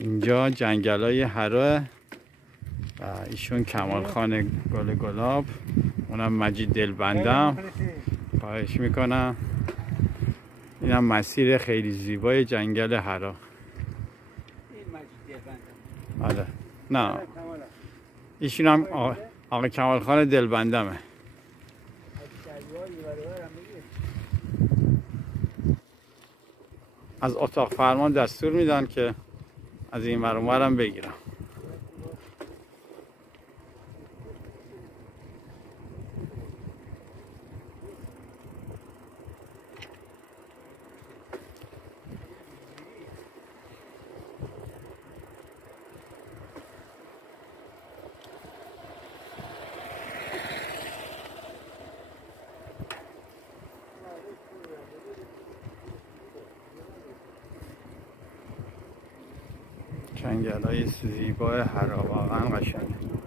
اینجا جنگلای حرا و ایشون کمال خان گل گلاب، اونم مجید دلبندم. خواهش میکنم. اینم مسیر خیلی زیبای جنگل حرا. آره نه ایشون هم آقا کمال خان دلبندمه. از اتاق فرمان دستور میدن که از این ور اونورم بگیرم. جنگل‌های زیبای حرا واقعا قشنگه.